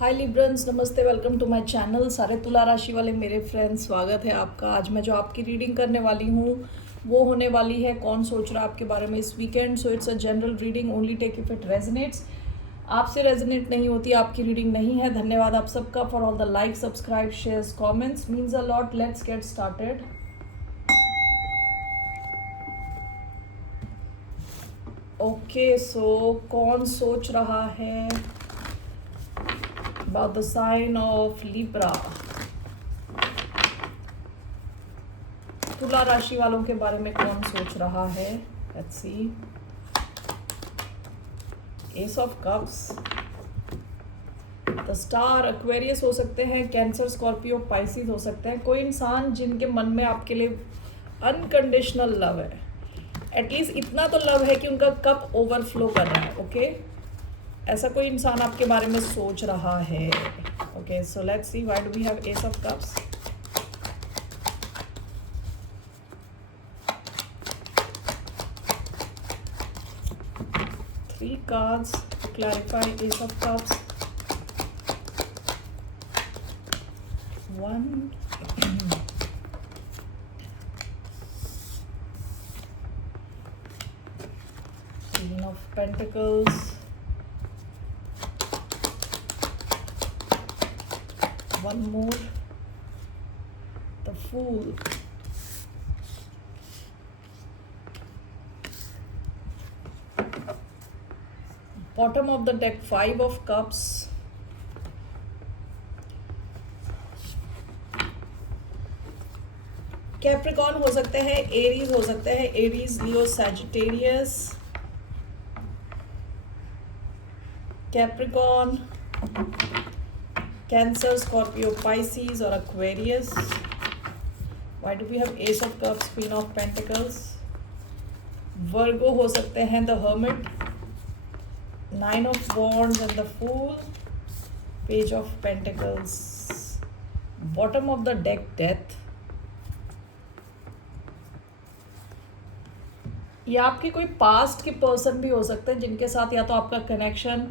हाय Librans, नमस्ते, welcome to my channel. सारे तुला राशि वाले मेरे फ्रेंड्स, स्वागत है आपका। आज मैं जो आपकी रीडिंग करने वाली हूँ वो होने वाली है कौन सोच रहा है आपके बारे में इस weekend. So it's a general reading, only take if it resonates. आपसे रेजोनेट नहीं होती आपकी रीडिंग नहीं है। धन्यवाद आप सबका for all the like, subscribe, shares, comments, means a lot. Let's get started. Okay, so कौन सोच रहा है about the sign of Libra? तुला राशि वालों के बारे में कौन सोच रहा है? Let's see. Ace of Cups, The Star, Aquarius हो सकते हैं, कैंसर, स्कॉर्पियो, पाइसिस हो सकते हैं। कोई इंसान जिनके मन में आपके लिए अनकंडीशनल लव है, एटलीस्ट इतना तो लव है कि उनका कप ओवरफ्लो कर रहा है। ओके, ऐसा कोई इंसान आपके बारे में सोच रहा है। Okay, so let's see why do we have ace of cups. Three cards clarify ace of cups. One, queen of pentacles, one more, the Fool, bottom of the deck, Five of Cups, Capricorn हो सकते हैं, Aries हो सकते हैं, Aries, Leo, Sagittarius, Capricorn, Cancer, Scorpio, Pisces और Aquarius. Why do we have ace of cups, queen of pentacles, Virgo हो सकते हैं, the hermit, nine of wands and the fool, page of pentacles, bottom of the deck, death. ये आपके कोई past के person भी हो सकते हैं जिनके साथ या तो आपका कनेक्शन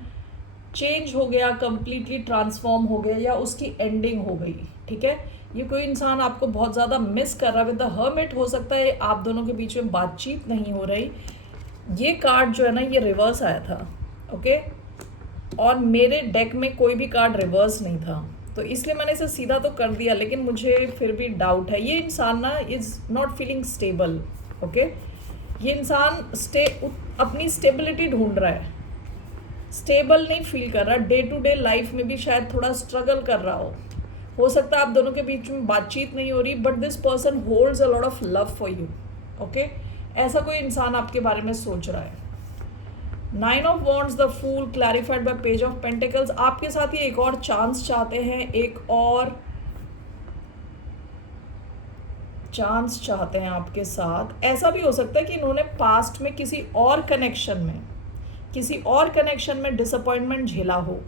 चेंज हो गया, कंप्लीटली ट्रांसफॉर्म हो गया, या उसकी एंडिंग हो गई। ठीक है, ये कोई इंसान आपको बहुत ज़्यादा मिस कर रहा है। विद द हर्मिट हो सकता है आप दोनों के बीच में बातचीत नहीं हो रही। ये कार्ड जो है ना, ये रिवर्स आया था। ओके, और मेरे डेक में कोई भी कार्ड रिवर्स नहीं था, तो इसलिए मैंने इसे सीधा तो कर दिया, लेकिन मुझे फिर भी डाउट है। ये इंसान ना is not feeling stable. Okay, ये इंसान अपनी स्टेबिलिटी ढूंढ रहा है, स्टेबल नहीं फील कर रहा। डे टू डे लाइफ में भी शायद थोड़ा स्ट्रगल कर रहा हो सकता है आप दोनों के बीच में बातचीत नहीं हो रही, but this person holds a lot of love for you. Okay, ऐसा कोई इंसान आपके बारे में सोच रहा है। Nine of wands, the fool, clarified by page of pentacles. आपके साथ ये एक और चांस चाहते हैं, एक और चांस चाहते हैं आपके साथ। ऐसा भी हो सकता है कि इन्होंने पास्ट में किसी और कनेक्शन में डिसअपॉइंटमेंट झेला हो।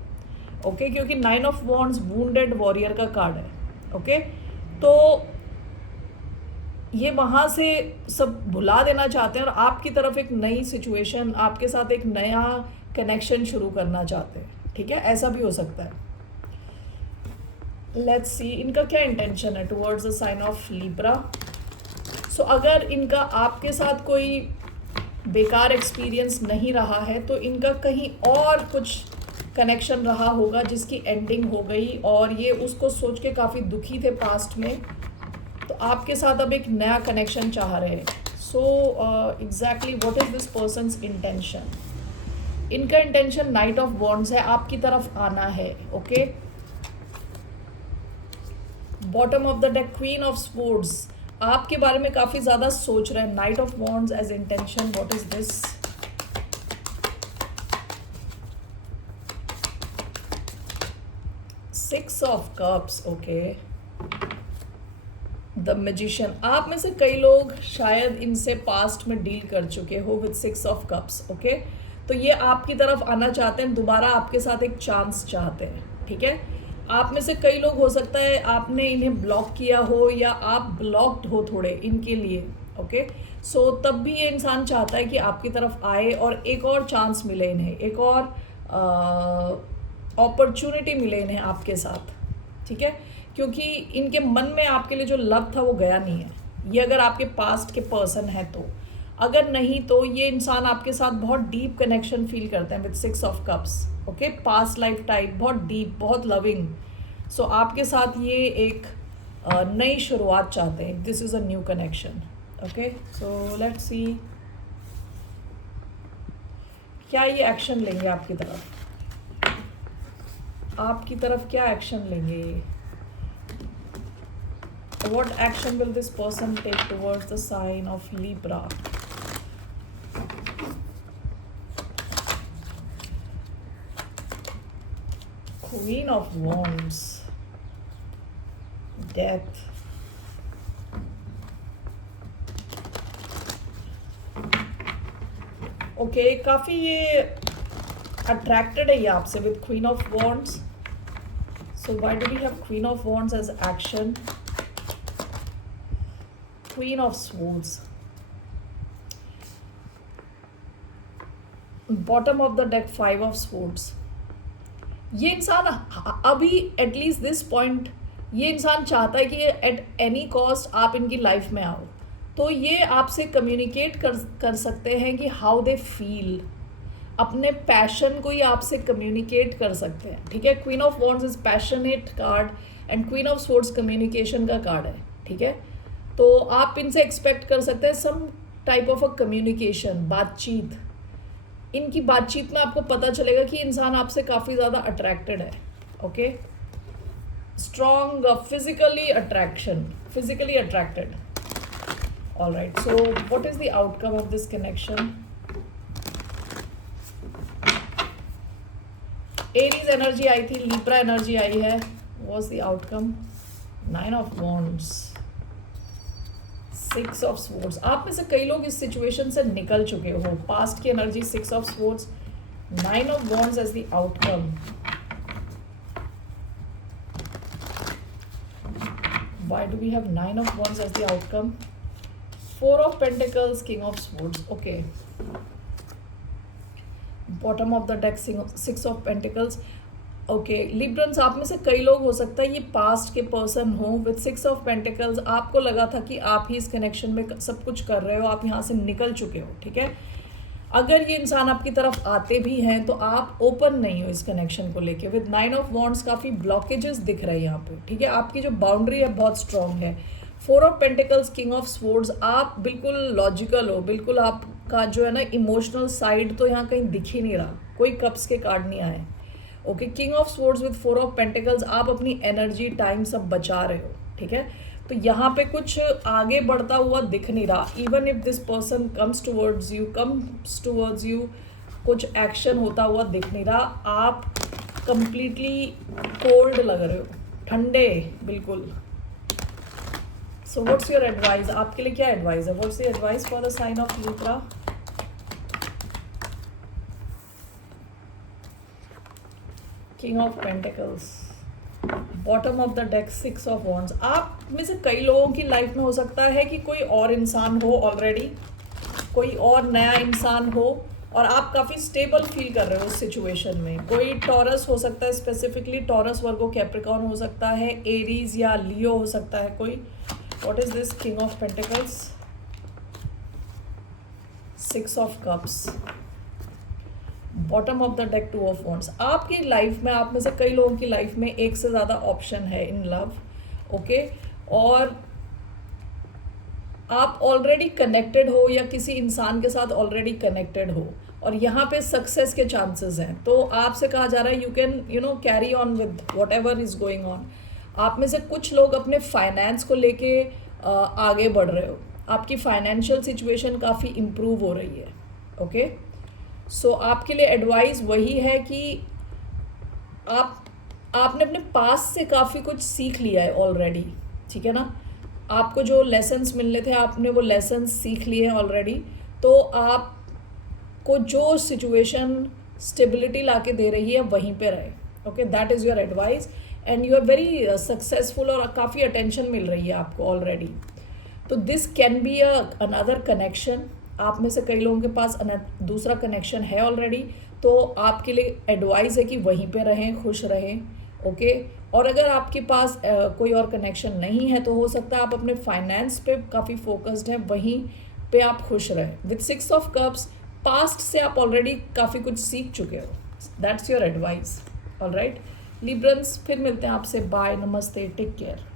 ओके, क्योंकि nine of wands wounded warrior का कार्ड है। ओके, तो ये वहाँ से सब भुला देना चाहते हैं और आपकी तरफ एक नई सिचुएशन, आपके साथ एक नया कनेक्शन शुरू करना चाहते हैं। ठीक है, ऐसा भी हो सकता है। लेट्स सी इनका क्या इंटेंशन है towards the sign of Libra. So अगर इनका आपके साथ कोई बेकार एक्सपीरियंस नहीं रहा है, तो इनका कहीं और कुछ कनेक्शन रहा होगा जिसकी एंडिंग हो गई, और ये उसको सोच के काफ़ी दुखी थे पास्ट में, तो आपके साथ अब एक नया कनेक्शन चाह रहे हैं। So exactly what is this person's intention? इनका इंटेंशन नाइट ऑफ वॉन्ड्स है, आपकी तरफ आना है। Okay, bottom of the deck, queen of swords, आपके बारे में काफ़ी ज़्यादा सोच रहे हैं। Knight of wands as intention, what is this? Six of cups, okay, the magician. आप में से कई लोग शायद इनसे पास्ट में डील कर चुके हो with six of cups. Okay, तो ये आपकी तरफ आना चाहते हैं, दोबारा आपके साथ एक चांस चाहते हैं। ठीक है, आप में से कई लोग हो सकता है आपने इन्हें ब्लॉक किया हो, या आप ब्लॉक्ड हो थोड़े इनके लिए। ओके, सो तब भी ये इंसान चाहता है कि आपकी तरफ आए और एक और चांस मिले इन्हें, एक और अपॉर्चुनिटी मिले इन्हें आपके साथ, ठीक है, क्योंकि इनके मन में आपके लिए जो लव था वो गया नहीं है। ये अगर आपके पास्ट के पर्सन है तो, अगर नहीं तो ये इंसान आपके साथ बहुत डीप कनेक्शन फील करते हैं with 6 of cups. Okay, past life type, बहुत डीप, बहुत लविंग। सो आपके साथ ये एक नई शुरुआत चाहते हैं। This is a new connection. Okay, so let's सी क्या ये एक्शन लेंगे आपकी तरफ क्या एक्शन लेंगे? What action will this person take towards the sign of Libra? Queen of Wands, Death, okay, काफ़ी ये अट्रैक्टेड है ये आपसे with queen of wands. So why do we have queen of wands as action? Queen of swords, bottom of the deck 5 of swords. ये इंसान अभी at least this point ये इंसान चाहता है कि एट एनी कॉस्ट आप इनकी लाइफ में आओ। तो ये आपसे कम्युनिकेट कर सकते हैं कि हाउ दे फील, अपने पैशन को ही आपसे कम्युनिकेट कर सकते हैं, ठीक है। Queen of wands is passionate card and queen of swords communication का कार्ड है, ठीक है। तो आप इनसे एक्सपेक्ट कर सकते हैं some type of a communication, बातचीत। इनकी बातचीत में आपको पता चलेगा कि इंसान आपसे काफ़ी ज़्यादा अट्रैक्टेड है। Okay, strong physically attracted. All right, so what is the outcome of this connection? Aries energy आई थी, Libra energy आई है। What's the outcome? 9 of Wands, 6 of Swords। आप में से कई लोग इस सिचुएशन से निकल चुके हो। पास्ट की energy 6 of Swords, 9 of Wands as the outcome। Why do we have 9 of Wands as the outcome? 4 of Pentacles, King of Swords। Okay, bottom of the deck 6 of Pentacles। Okay, लिब्रन्स आप में से कई लोग हो सकता है ये पास्ट के पर्सन हो विद 6 ऑफ पेंटिकल्स। आपको लगा था कि आप ही इस कनेक्शन में सब कुछ कर रहे हो, आप यहाँ से निकल चुके हो, ठीक है। अगर ये इंसान आपकी तरफ आते भी हैं तो आप ओपन नहीं हो इस कनेक्शन को लेके। विद 9 ऑफ वॉन्ड्स काफ़ी ब्लॉकेजेस दिख रहे हैं यहाँ पे, ठीक है। आपकी जो बाउंड्री है बहुत स्ट्रॉन्ग है। 4 of pentacles, king of swords, आप बिल्कुल लॉजिकल हो, बिल्कुल आपका जो है ना इमोशनल साइड तो यहाँ कहीं दिख ही नहीं रहा, कोई कप्स के कार्ड नहीं आए। Okay, king of swords with 4 of pentacles, आप अपनी एनर्जी टाइम सब बचा रहे हो, ठीक है। तो यहाँ पे कुछ आगे बढ़ता हुआ दिख नहीं रहा। Even if this person comes towards you, कुछ एक्शन होता हुआ दिख नहीं रहा। आप कंप्लीटली कोल्ड लग रहे हो, ठंडे बिल्कुल। So what's your advice? आपके लिए क्या एडवाइस है? What's the advice for the sign of Libra? King of pentacles, bottom of the deck 6 of wands. आप में से कई लोगों की लाइफ में हो सकता है कि कोई और इंसान हो ऑलरेडी, कोई और नया इंसान हो और आप काफ़ी स्टेबल फील कर रहे हो उस सिचुएशन में। कोई टॉरस हो सकता है, स्पेसिफिकली टॉरस, वर्गो, कैप्रिकॉर्न हो सकता है, एरीज या लियो हो सकता है कोई। What is this? King of pentacles, 6 of cups, bottom of the deck 2 of wands. आपकी लाइफ में, आप में से कई लोगों की लाइफ में एक से ज़्यादा ऑप्शन है इन लव, ओके। और आप ऑलरेडी कनेक्टेड हो या किसी इंसान के साथ ऑलरेडी कनेक्टेड हो और यहाँ पे सक्सेस के चांसेस हैं। तो आपसे कहा जा रहा है you can carry on with what ever is going on. आप में से कुछ लोग अपने फाइनेंस को लेके आगे बढ़ रहे हो, आपकी फाइनेंशियल सिचुएशन काफ़ी इम्प्रूव हो रही है, ओके। सो आपके लिए एडवाइस वही है कि आपने अपने पास से काफ़ी कुछ सीख लिया है ऑलरेडी, ठीक है ना। आपको जो लेसन्स मिलने थे आपने वो लेसन्स सीख लिए हैं ऑलरेडी। तो आपको जो सिचुएशन स्टेबिलिटी ला के दे रही है वहीं पे रहे, okay. That is your advice and you are very successful और काफ़ी अटेंशन मिल रही है आपको ऑलरेडी। तो this can be another connection. आप में से कई लोगों के पास दूसरा कनेक्शन है ऑलरेडी, तो आपके लिए एडवाइस है कि वहीं पे रहें, खुश रहें, ओके। और अगर आपके पास कोई और कनेक्शन नहीं है तो हो सकता है आप अपने फाइनेंस पे काफ़ी फोकस्ड हैं, वहीं पे आप खुश रहें। विथ 6 ऑफ कप्स, पास्ट से आप ऑलरेडी काफ़ी कुछ सीख चुके हो, that's your advice. Alright Librans, फिर मिलते हैं आपसे, बाय, नमस्ते, टेक केयर।